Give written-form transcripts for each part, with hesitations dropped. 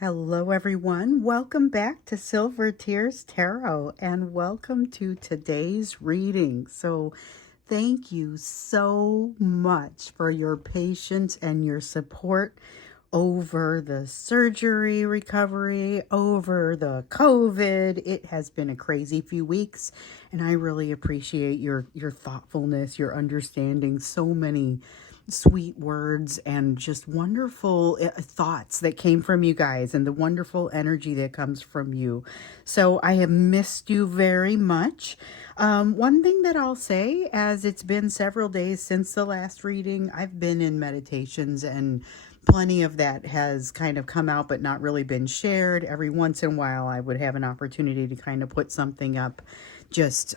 Hello, everyone. Welcome back to Silver Tears Tarot and welcome to today's reading. Thank you so much for your patience and your support over the surgery recovery, over the COVID. It has been a crazy few weeks, and I really appreciate your thoughtfulness, your understanding. So many sweet words and just wonderful thoughts that came from you guys and the wonderful energy that comes from you. So I have missed you very much. One thing that I'll say, as it's been several days since the last reading, I've been in meditations, and plenty of that has kind of come out but not really been shared. Every once in a while I would have an opportunity to kind of put something up, just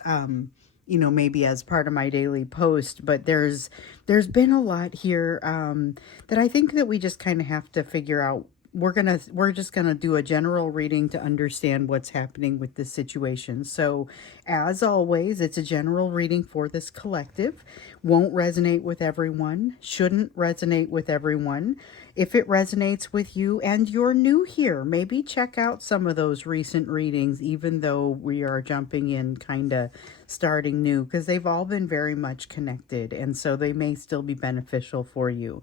maybe as part of my daily post. But there's been a lot here that I think that we just kind of have to figure out. We're just gonna do a general reading to understand what's happening with this situation. So as always, it's a general reading for this collective. Won't resonate with everyone, shouldn't resonate with everyone. If it resonates with you and you're new here, maybe check out some of those recent readings, even though we are jumping in kind of starting new, because they've all been very much connected, and so they may still be beneficial for you.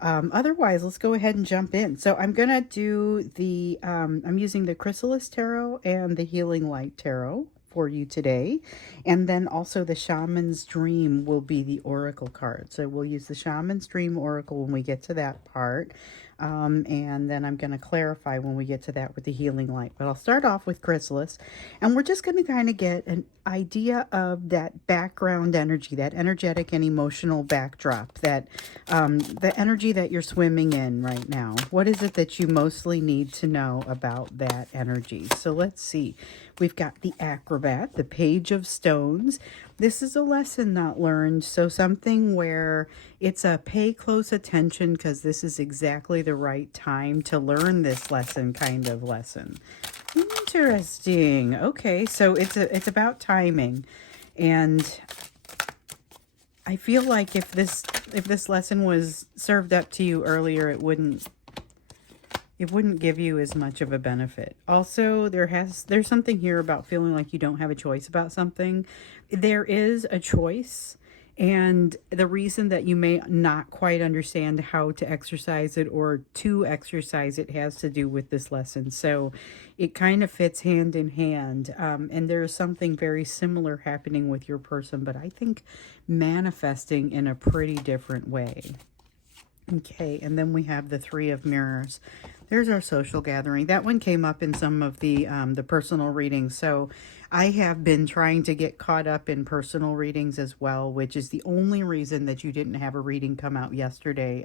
Otherwise, let's go ahead and jump in. So I'm going to do I'm using the Chrysalis Tarot and the Healing Light Tarot for you today. And then also the Shaman's Dream will be the Oracle card. So we'll use the Shaman's Dream Oracle when we get to that part. And then I'm going to clarify when we get to that with the Healing Light. But I'll start off with Chrysalis. And we're just going to kind of get an idea of that background energy, that energetic and emotional backdrop, that the energy that you're swimming in right now. What is it that you mostly need to know about that energy? So let's see. We've got the Acrobat, the Page of Stones. This is a lesson not learned, so something where it's a pay close attention, because this is exactly the right time to learn this lesson kind of lesson. Interesting. Okay, so it's about timing, and I feel like if this lesson was served up to you earlier, it wouldn't give you as much of a benefit. Also, there's something here about feeling like you don't have a choice about something. There is a choice, and the reason that you may not quite understand how to exercise it or to exercise it has to do with this lesson. So it kind of fits hand in hand. And there's something very similar happening with your person, but I think manifesting in a pretty different way. Okay, and then we have the Three of Mirrors. There's our social gathering. That one came up in some of the personal readings. So I have been trying to get caught up in personal readings as well, which is the only reason that you didn't have a reading come out yesterday.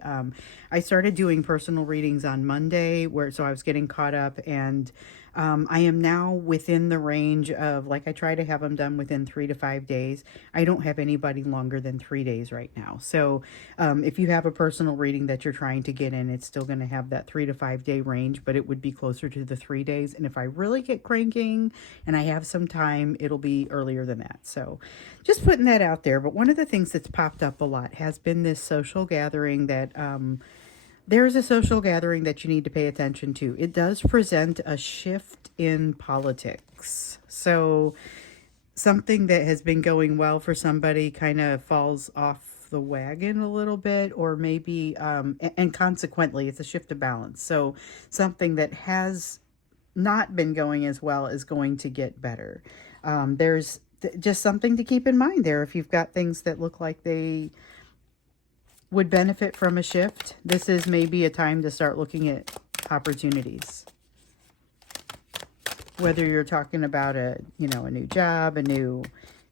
I started doing personal readings on Monday, so I was getting caught up, and I am now within the range of, like, I try to have them done within 3 to 5 days. I don't have anybody longer than 3 days right now. So if you have a personal reading that you're trying to get in, it's still going to have that 3 to 5 day range, but it would be closer to the 3 days. And if I really get cranking and I have some time, it'll be earlier than that. So just putting that out there. But one of the things that's popped up a lot has been this social gathering that there's a social gathering that you need to pay attention to. It does present a shift in politics. So something that has been going well for somebody kind of falls off the wagon a little bit, or maybe, and consequently, it's a shift of balance. So something that has not been going as well is going to get better. There's just something to keep in mind there. If you've got things that look like they would benefit from a shift, this is maybe a time to start looking at opportunities. Whether you're talking about a new job, a new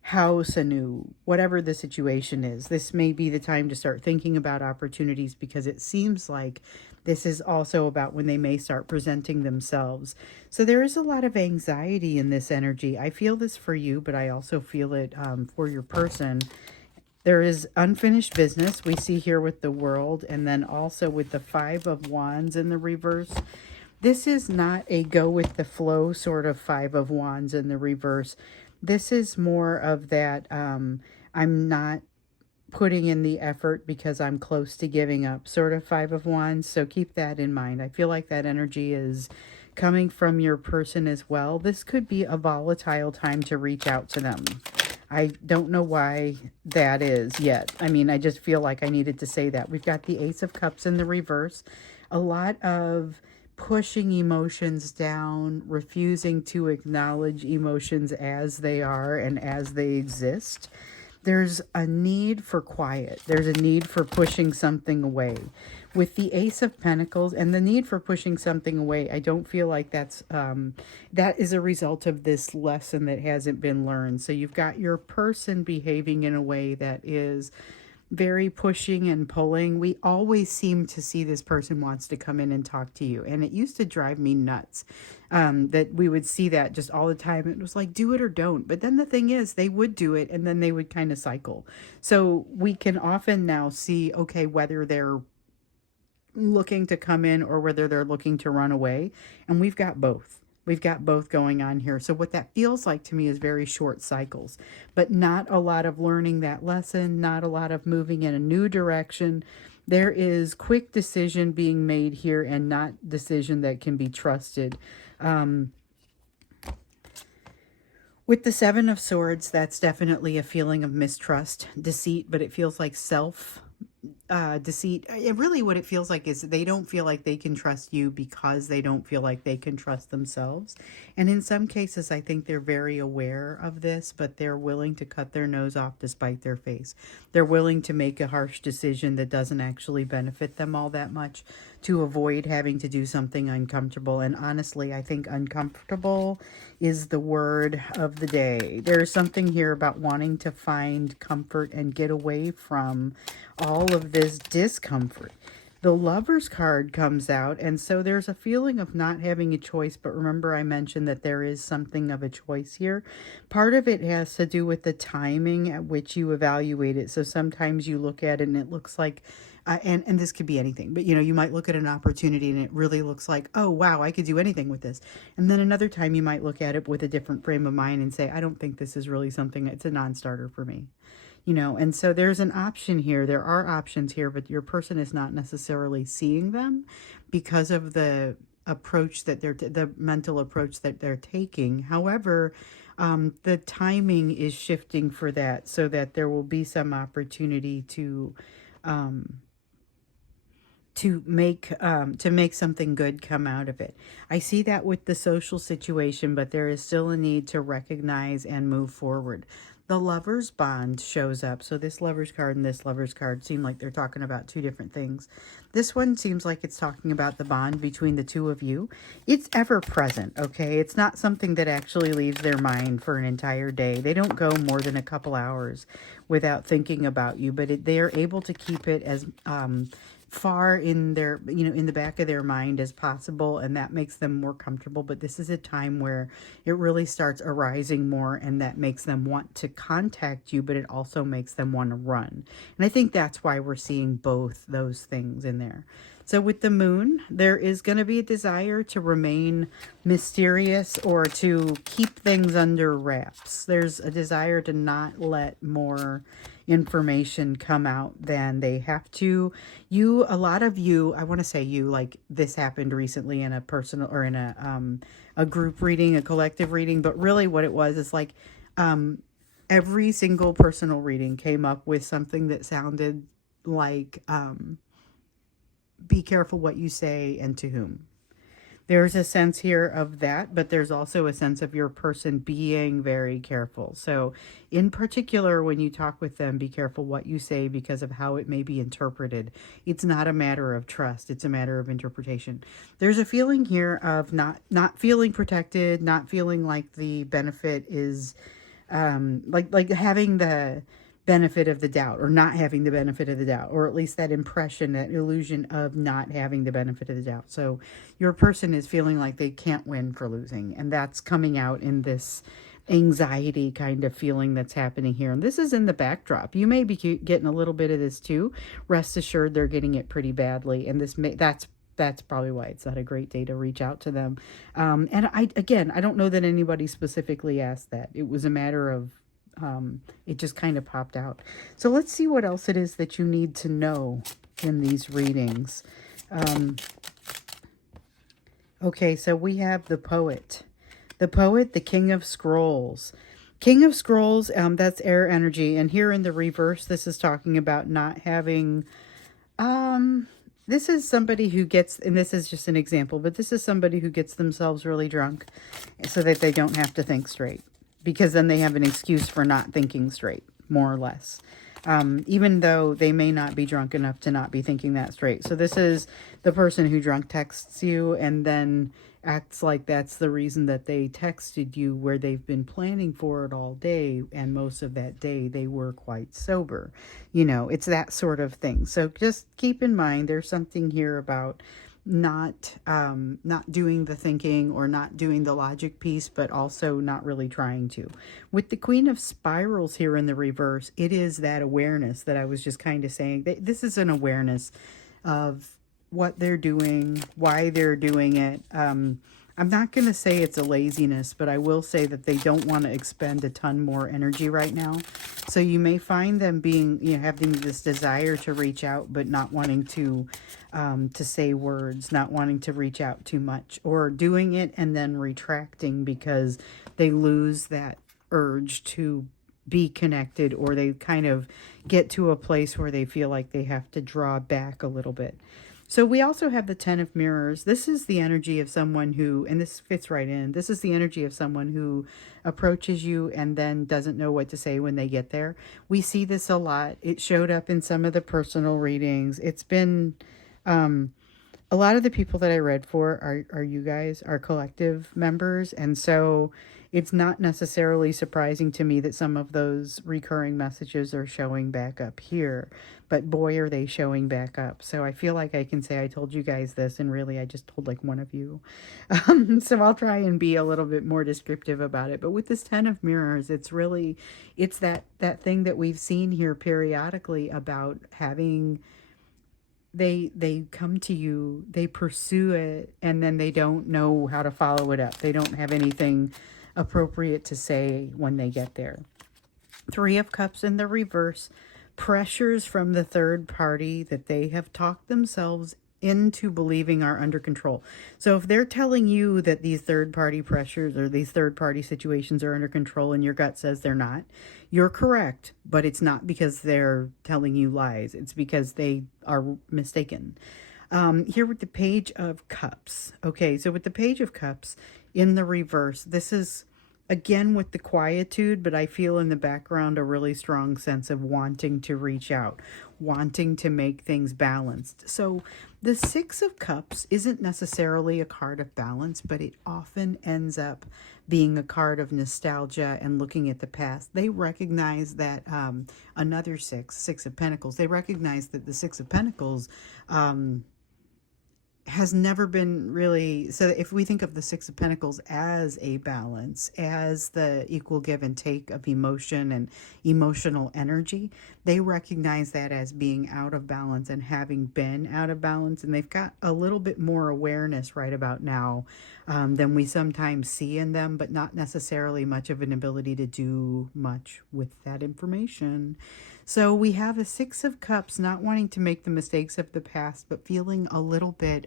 house, a new whatever the situation is, this may be the time to start thinking about opportunities, because it seems like this is also about when they may start presenting themselves. So there is a lot of anxiety in this energy. I feel this for you, but I also feel it for your person. There is unfinished business we see here with the World, and then also with the Five of Wands in the reverse. This is not a go with the flow sort of Five of Wands in the reverse. This is more of that, I'm not putting in the effort because I'm close to giving up, sort of Five of Wands. So keep that in mind. I feel like that energy is coming from your person as well. This could be a volatile time to reach out to them. I don't know why that is yet. I mean, I just feel like I needed to say that. We've got the Ace of Cups in the reverse. A lot of pushing emotions down, refusing to acknowledge emotions as they are and as they exist. There's a need for quiet. There's a need for pushing something away. With the Ace of Pentacles and the need for pushing something away, I don't feel like that is a result of this lesson that hasn't been learned. So you've got your person behaving in a way that is very pushing and pulling. We always seem to see this person wants to come in and talk to you. And it used to drive me nuts that we would see that just all the time. It was like, do it or don't. But then the thing is, they would do it and then they would kind of cycle. So we can often now see, okay, whether they're looking to come in or whether they're looking to run away. And we've got both. We've got both going on here. So what that feels like to me is very short cycles, but not a lot of learning that lesson, not a lot of moving in a new direction. There is quick decision being made here and not decision that can be trusted. With the Seven of Swords, that's definitely a feeling of mistrust, deceit, but it feels like deceit. Really what it feels like is they don't feel like they can trust you because they don't feel like they can trust themselves. And in some cases, I think they're very aware of this, but they're willing to cut their nose off to spite their face. They're willing to make a harsh decision that doesn't actually benefit them all that much to avoid having to do something uncomfortable. And honestly, I think uncomfortable is the word of the day. There's something here about wanting to find comfort and get away from all of this discomfort. The Lover's card comes out, and so there's a feeling of not having a choice, but remember I mentioned that there is something of a choice here. Part of it has to do with the timing at which you evaluate it. So sometimes you look at it and it looks like, and this could be anything, but you might look at an opportunity and it really looks like, oh wow, I could do anything with this. And then another time you might look at it with a different frame of mind and say, I don't think this is really something, it's a non-starter for me. And so there's an option here. There are options here, but your person is not necessarily seeing them because of the approach that the mental approach that they're taking. However, the timing is shifting for that so that there will be some opportunity to make something good come out of it. I see that with the social situation, but there is still a need to recognize and move forward. The Lover's bond shows up. So this Lover's card and this Lover's card seem like they're talking about two different things. This one seems like it's talking about the bond between the two of you. It's ever present, okay? It's not something that actually leaves their mind for an entire day. They don't go more than a couple hours without thinking about you, but they are able to keep it as far in their, in the back of their mind as possible, and that makes them more comfortable. But this is a time where it really starts arising more, and that makes them want to contact you, but it also makes them want to run. And I think that's why we're seeing both those things in there. So with the Moon, there is going to be a desire to remain mysterious or to keep things under wraps. There's a desire to not let more information come out than they have to. A lot of you, I want to say you, like this happened recently in a personal or in a group reading, a collective reading, but really what it was is like every single personal reading came up with something that sounded like be careful what you say and to whom. There's a sense here of that, but there's also a sense of your person being very careful. So in particular, when you talk with them, be careful what you say because of how it may be interpreted. It's not a matter of trust. It's a matter of interpretation. There's a feeling here of not feeling protected, not feeling like the benefit is like having the benefit of the doubt or not having the benefit of the doubt, or at least that impression, that illusion of not having the benefit of the doubt. So your person is feeling like they can't win for losing, and that's coming out in this anxiety kind of feeling that's happening here. And this is in the backdrop. You may be getting a little bit of this too. Rest assured they're getting it pretty badly, and that's probably why it's not a great day to reach out to them. And I don't know that anybody specifically asked that. It was a matter of it just kind of popped out. So let's see what else it is that you need to know in these readings. Okay, so we have the poet. The poet, the King of Scrolls. King of Scrolls, that's air energy. And here in the reverse, this is talking about not having... this is somebody who gets, and this is just an example, but this is somebody who gets themselves really drunk so that they don't have to think straight. Because then they have an excuse for not thinking straight, more or less. Even though they may not be drunk enough to not be thinking that straight. So this is the person who drunk texts you and then acts like that's the reason that they texted you, where they've been planning for it all day, and most of that day they were quite sober. You know, it's that sort of thing. So just keep in mind there's something here about not doing the thinking or not doing the logic piece, but also not really trying to. With the Queen of Spirals here in the reverse, it is that awareness that I was just kind of saying. This is an awareness of what they're doing, why they're doing it. I'm not going to say it's a laziness, but I will say that they don't want to expend a ton more energy right now. So you may find them being, you know, having this desire to reach out, but not wanting to say words, not wanting to reach out too much, or doing it and then retracting because they lose that urge to be connected, or they kind of get to a place where they feel like they have to draw back a little bit. So we also have the Ten of Mirrors. This is the energy of someone who, and this fits right in, this is the energy of someone who approaches you and then doesn't know what to say when they get there. We see this a lot. It showed up in some of the personal readings. It's been, a lot of the people that I read for are you guys, are collective members. And so it's not necessarily surprising to me that some of those recurring messages are showing back up here. But boy, are they showing back up. So I feel like I can say I told you guys this, and really I just told like one of you. So I'll try and be a little bit more descriptive about it. But with this Ten of Mirrors, it's really, it's that thing that we've seen here periodically about having... They come to you, they pursue it, and then they don't know how to follow it up. They don't have anything appropriate to say when they get there. Three of Cups in the reverse, pressures from the third party that they have talked themselves into believing are under control. So if they're telling you that these third party pressures or these third party situations are under control and your gut says they're not, you're correct, but it's not because they're telling you lies. It's because they are mistaken. Here with the Page of Cups. Okay, so with the Page of Cups in the reverse, this is again with the quietude, but I feel in the background a really strong sense of wanting to reach out, wanting to make things balanced. So the Six of Cups isn't necessarily a card of balance, but it often ends up being a card of nostalgia and looking at the past. They recognize that another Six of Pentacles, they recognize that the Six of Pentacles has never been really... So if we think of the Six of Pentacles as a balance, as the equal give and take of emotion and emotional energy, they recognize that as being out of balance and having been out of balance. And they've got a little bit more awareness right about now than we sometimes see in them, but not necessarily much of an ability to do much with that information. So we have a Six of Cups, not wanting to make the mistakes of the past, but feeling a little bit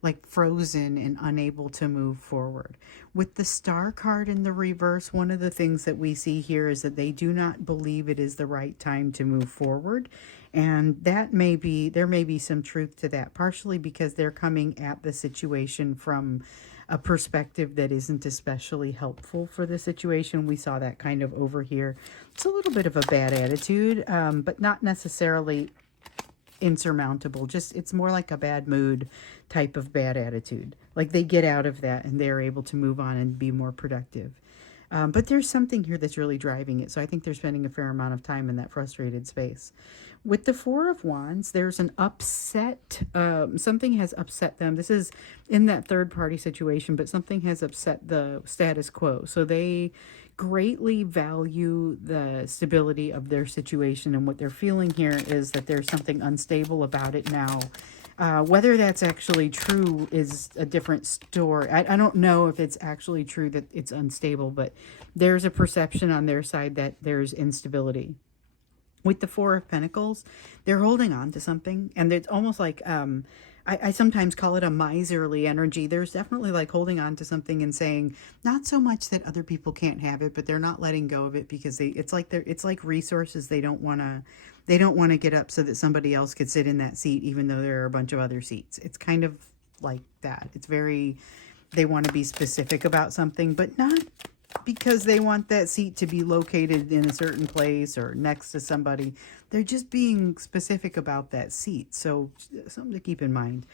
like frozen and unable to move forward. With the Star card in the reverse, one of the things that we see here is that they do not believe it is the right time to move forward. And that may be, there may be some truth to that, partially because they're coming at the situation from a perspective that isn't especially helpful for the situation. We saw that kind of over here. It's a little bit of a bad attitude, but not necessarily insurmountable. Just, it's more like a bad mood type of bad attitude. Like they get out of that and they're able to move on and be more productive. But there's something here that's really driving it. So I think they're spending a fair amount of time in that frustrated space. With the Four of Wands, there's an upset. Something has upset them. This is in that third party situation, but something has upset the status quo. So they greatly value the stability of their situation. And what they're feeling here is that there's something unstable about it now. Whether that's actually true is a different story. I don't know if it's actually true that it's unstable, but there's a perception on their side that there's instability. With the Four of Pentacles, they're holding on to something, and it's almost like I sometimes call it a miserly energy. There's definitely like holding on to something and saying not so much that other people can't have it, but they're not letting go of it because it's like resources they don't want to get up so that somebody else could sit in that seat, even though there are a bunch of other seats. It's kind of like that. It's very, they want to be specific about something, but not because they want that seat to be located in a certain place or next to somebody. They're just being specific about that seat. So something to keep in mind.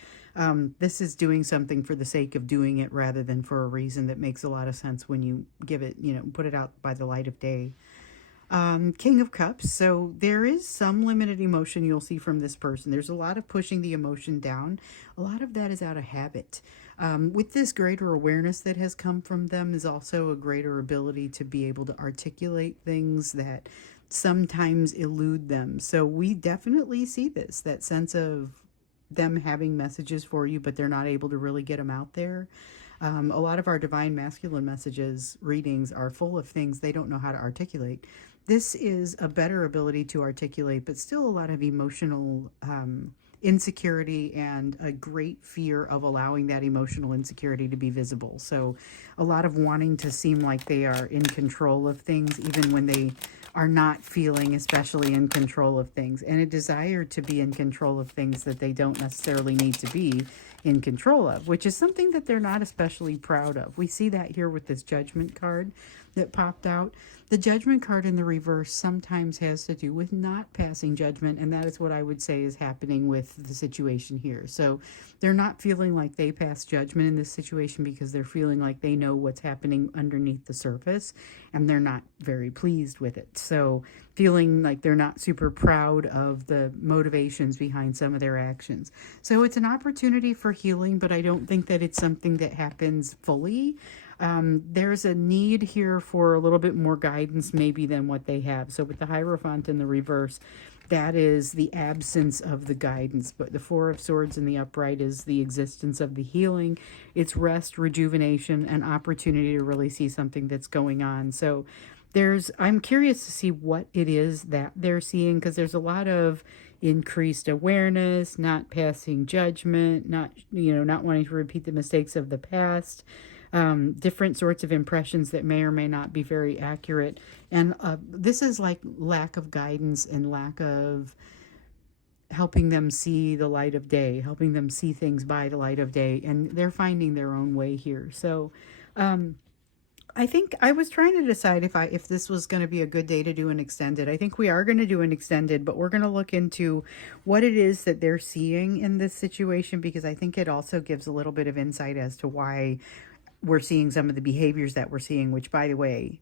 This is doing something for the sake of doing it rather than for a reason that makes a lot of sense when you give it, put it out by the light of day. King of Cups. So there is some limited emotion you'll see from this person. There's a lot of pushing the emotion down. A lot of that is out of habit. With this greater awareness that has come from them is also a greater ability to be able to articulate things that sometimes elude them. So we definitely see this, that sense of them having messages for you, but they're not able to really get them out there. A lot of our divine masculine messages readings are full of things they don't know how to articulate. This is a better ability to articulate, but still a lot of emotional insecurity and a great fear of allowing that emotional insecurity to be visible. So a lot of wanting to seem like they are in control of things, even when they are not feeling especially in control of things, and a desire to be in control of things that they don't necessarily need to be in control of, which is something that they're not especially proud of. We see that here with this Judgment card that popped out. The Judgment card in the reverse sometimes has to do with not passing judgment, and that is what I would say is happening with the situation here. So they're not feeling like they pass judgment in this situation because they're feeling like they know what's happening underneath the surface, and they're not very pleased with it. So feeling like they're not super proud of the motivations behind some of their actions. So it's an opportunity for healing, but I don't think that it's something that happens fully. There's a need here for a little bit more guidance maybe than what they have. So with the Hierophant in the reverse, that is the absence of the guidance. But the Four of Swords in the upright is the existence of the healing. It's rest, rejuvenation, and opportunity to really see something that's going on. So I'm curious to see what it is that they're seeing, because there's a lot of increased awareness, not passing judgment, not wanting to repeat the mistakes of the past. Different sorts of impressions that may or may not be very accurate. And this is like lack of guidance and lack of helping them see the light of day, helping them see things by the light of day. And they're finding their own way here. So I think I was trying to decide if this was going to be a good day to do an extended. I think we are going to do an extended, but we're going to look into what it is that they're seeing in this situation, because I think it also gives a little bit of insight as to why we're seeing some of the behaviors that we're seeing, which, by the way,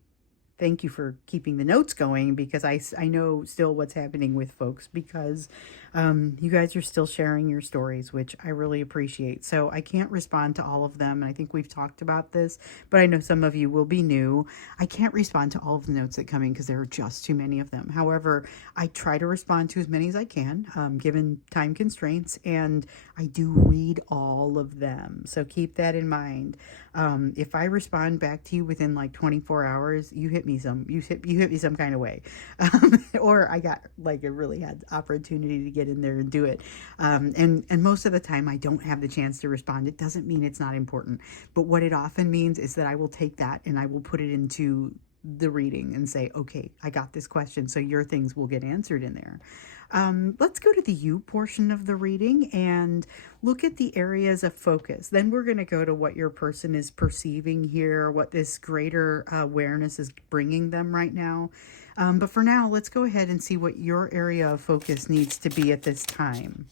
thank you for keeping the notes going, because I know still what's happening with folks, because you guys are still sharing your stories, which I really appreciate. So I can't respond to all of them. And I think we've talked about this, but I know some of you will be new. I can't respond to all of the notes that come in because there are just too many of them. However, I try to respond to as many as I can, given time constraints, and I do read all of them. So keep that in mind. If I respond back to you within like 24 hours, you hit me some kind of way. Or I got like a really had opportunity to get in there and do it. And most of the time I don't have the chance to respond. It doesn't mean it's not important, but what it often means is that I will take that and I will put it into the reading and say, okay, I got this question, so your things will get answered in there. Let's go to the you portion of the reading and look at the areas of focus. Then we're going to go to what your person is perceiving here, what this greater awareness is bringing them right now. But for now, let's go ahead and see what your area of focus needs to be at this time.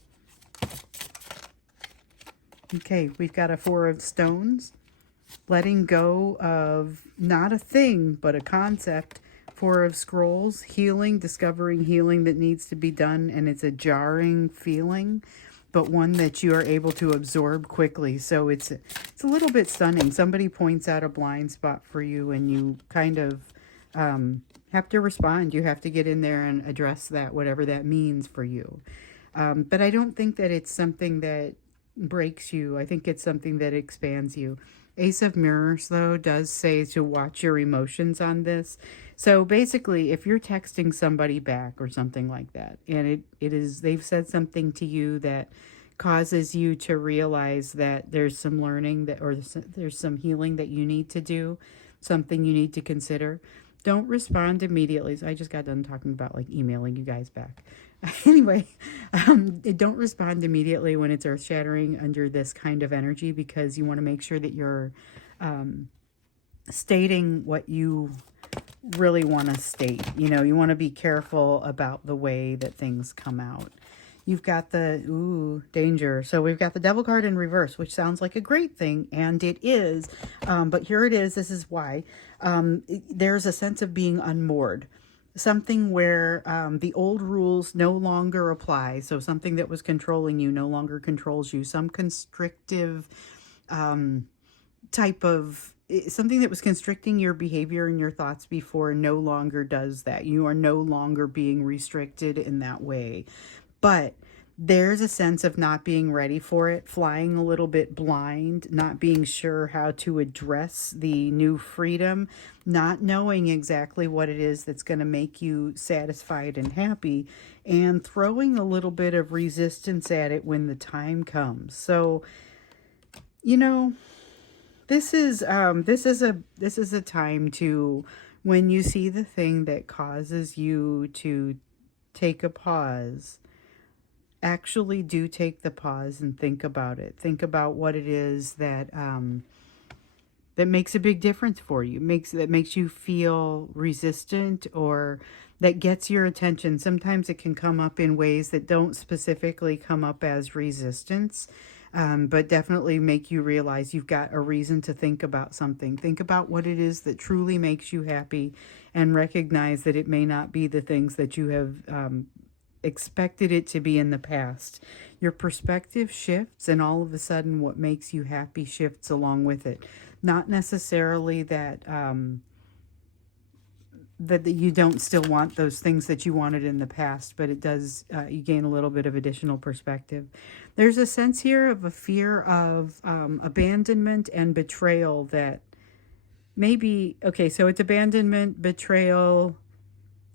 Okay, we've got a Four of Stones. Letting go of not a thing, but a concept. Four of Scrolls, healing, discovering healing that needs to be done, and it's a jarring feeling, but one that you are able to absorb quickly. So it's a little bit stunning. Somebody points out a blind spot for you, and you kind of have to respond. You have to get in there and address that, whatever that means for you. But I don't think that it's something that breaks you. I think it's something that expands you. Ace of Mirrors, though, does say to watch your emotions on this. So basically, if you're texting somebody back or something like that, and they've said something to you that causes you to realize that there's some learning that, or there's some healing that you need to do, something you need to consider, don't respond immediately. So I just got done talking about like emailing you guys back. Anyway, don't respond immediately when it's earth shattering under this kind of energy, because you want to make sure that you're stating what you really want to state. You know, you want to be careful about the way that things come out. You've got the, danger. So we've got the Devil card in reverse, which sounds like a great thing, and it is. But here it is. This is why. There's a sense of being unmoored. Something where the old rules no longer apply. So something that was controlling you no longer controls you. Some constrictive type of something that was constricting your behavior and your thoughts before no longer does that. You are no longer being restricted in that way. But there's a sense of not being ready for it, flying a little bit blind, not being sure how to address the new freedom, not knowing exactly what it is that's going to make you satisfied and happy, and throwing a little bit of resistance at it when the time comes. So, you know, this is a time to, when you see the thing that causes you to take a pause, actually do take the pause and think about it. Think about what it is that that makes a big difference for you, that makes you feel resistant, or that gets your attention. Sometimes it can come up in ways that don't specifically come up as resistance, but definitely make you realize you've got a reason to think about something. Think about what it is that truly makes you happy, and recognize that it may not be the things that you have expected it to be in the past. Your perspective shifts, and all of a sudden what makes you happy shifts along with it. Not necessarily that that you don't still want those things that you wanted in the past, but it does, you gain a little bit of additional perspective. There's a sense here of a fear of abandonment and betrayal that maybe, okay, so it's abandonment, betrayal,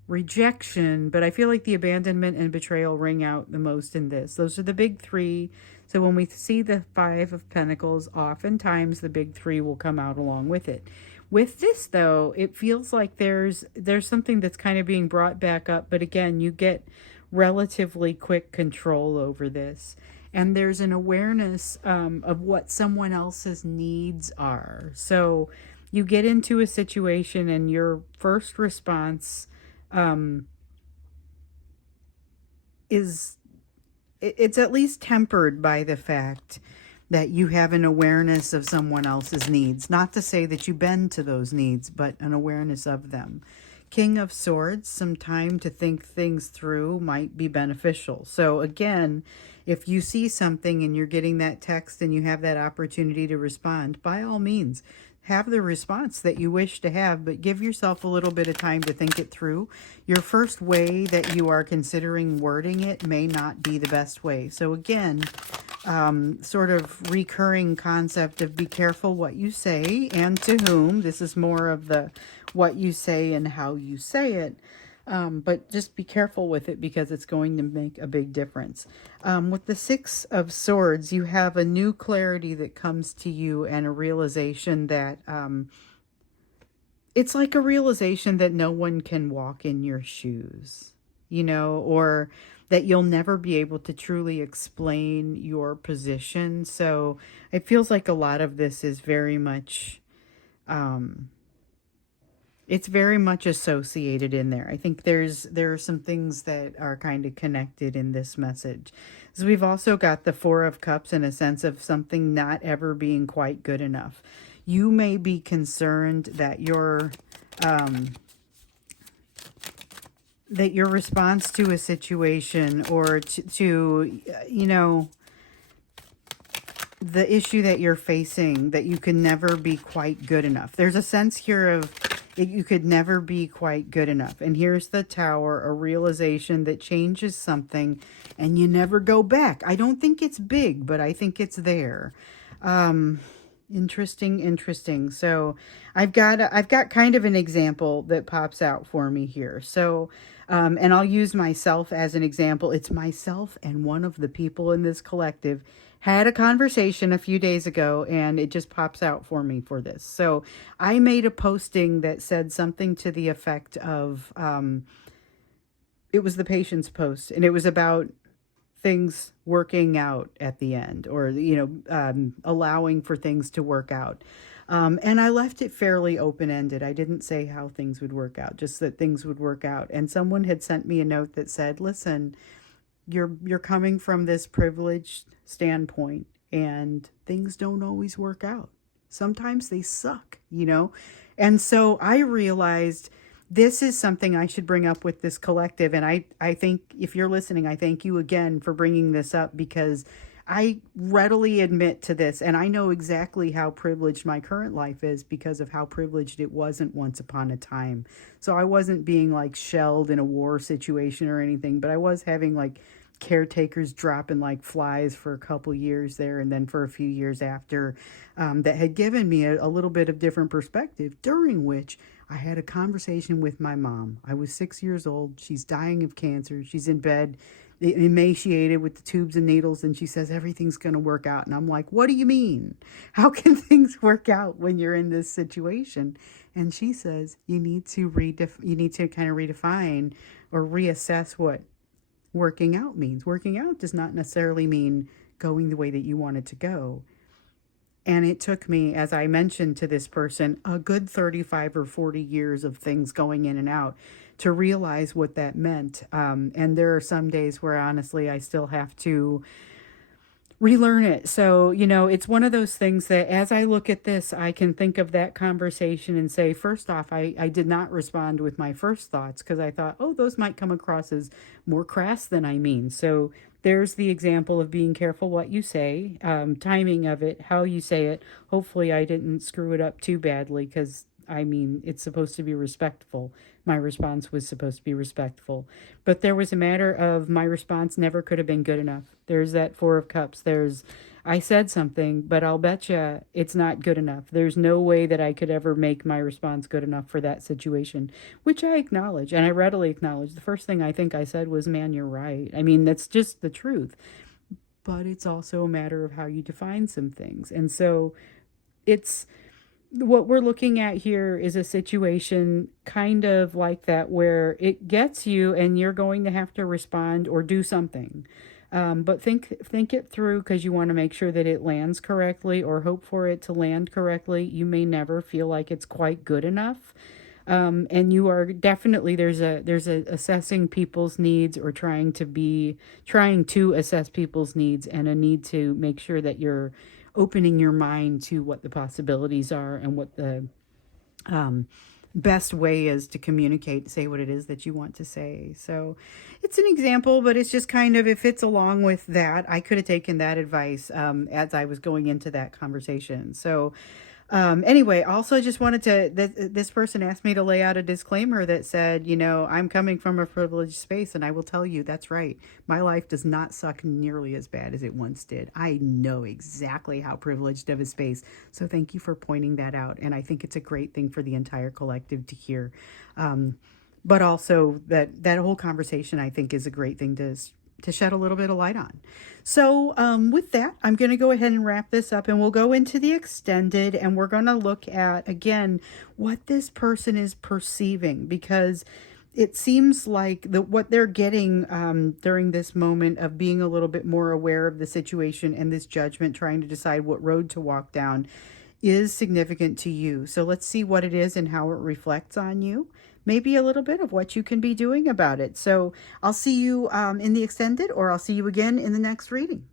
rejection, but I feel like the abandonment and betrayal ring out the most in this. Those are the big three. So when we see the Five of Pentacles, oftentimes the big three will come out along with it. With this, though, it feels like there's something that's kind of being brought back up, but again, you get relatively quick control over this. And there's an awareness of what someone else's needs are. So you get into a situation and your first response it's at least tempered by the fact that you have an awareness of someone else's needs. Not to say that you bend to those needs, but an awareness of them. King of Swords, some time to think things through might be beneficial. So again, if you see something and you're getting that text and you have that opportunity to respond, by all means, have the response that you wish to have, but give yourself a little bit of time to think it through. Your first way that you are considering wording it may not be the best way. So again, sort of recurring concept of be careful what you say and to whom. This is more of the what you say and how you say it. But just be careful with it, because it's going to make a big difference. With the Six of Swords, you have a new clarity that comes to you, and a realization that it's like a realization that no one can walk in your shoes, you know, or that you'll never be able to truly explain your position. So it feels like a lot of this is very much it's very much associated in there. I think there are some things that are kind of connected in this message. So we've also got the Four of Cups, and a sense of something not ever being quite good enough. You may be concerned that your response to a situation, or to you know, the issue that you're facing, that you can never be quite good enough. There's a sense here of you could never be quite good enough. And here's the Tower, a realization that changes something and you never go back. I don't think it's big, but I think it's there. Interesting, interesting. So I've got kind of an example that pops out for me here. So, and I'll use myself as an example. It's myself and one of the people in this collective had a conversation a few days ago, and it just pops out for me for this. So I made a posting that said something to the effect of, it was the patience post, and it was about things working out at the end, or allowing for things to work out. And I left it fairly open-ended. I didn't say how things would work out, just that things would work out. And someone had sent me a note that said, listen, you're coming from this privileged standpoint, and things don't always work out. Sometimes they suck, And so I realized this is something I should bring up with this collective. And I think if you're listening, I thank you again for bringing this up, because I readily admit to this, and I know exactly how privileged my current life is because of how privileged it wasn't once upon a time. So I wasn't being like shelled in a war situation or anything, but I was having like caretakers dropping like flies for a couple years there, and then for a few years after, that had given me a little bit of different perspective, during which I had a conversation with my mom. I was 6 years old. She's dying of cancer. She's in bed, emaciated with the tubes and needles, and she says, everything's going to work out. And I'm like, what do you mean? How can things work out when you're in this situation? And she says, you need to kind of redefine or reassess what working out means. Working out does not necessarily mean going the way that you want it to go. And it took me, as I mentioned to this person, a good 35 or 40 years of things going in and out to realize what that meant. And there are some days where honestly I still have to relearn it. So, it's one of those things that as I look at this, I can think of that conversation and say, first off, I did not respond with my first thoughts, because I thought, oh, those might come across as more crass than I mean. So there's the example of being careful what you say, timing of it, how you say it. Hopefully I didn't screw it up too badly, because it's supposed to be respectful. My response was supposed to be respectful. But there was a matter of my response never could have been good enough. There's that Four of Cups. I said something, but I'll bet you it's not good enough. There's no way that I could ever make my response good enough for that situation, which I acknowledge, and I readily acknowledge. The first thing I think I said was, man, you're right. That's just the truth. But it's also a matter of how you define some things. And so what we're looking at here is a situation kind of like that, where it gets you and you're going to have to respond or do something. But think it through, because you want to make sure that it lands correctly, or hope for it to land correctly. You may never feel like it's quite good enough. And you are definitely, there's a assessing people's needs, or trying to assess people's needs, and a need to make sure that you're opening your mind to what the possibilities are and what the best way is to communicate, say what it is that you want to say. So it's an example, but it's just kind of, it fits along with that. I could have taken that advice as I was going into that conversation. So anyway, also just wanted to, this person asked me to lay out a disclaimer that said, I'm coming from a privileged space, and I will tell you that's right. My life does not suck nearly as bad as it once did. I know exactly how privileged of a space. So thank you for pointing that out. And I think it's a great thing for the entire collective to hear. But also that whole conversation, I think, is a great thing to shed a little bit of light on. So with that, I'm going to go ahead and wrap this up, and we'll go into the extended, and we're going to look at, again, what this person is perceiving, because it seems like what they're getting during this moment of being a little bit more aware of the situation and this judgment, trying to decide what road to walk down, is significant to you. So let's see what it is and how it reflects on you. Maybe a little bit of what you can be doing about it. So I'll see you in the extended, or I'll see you again in the next reading.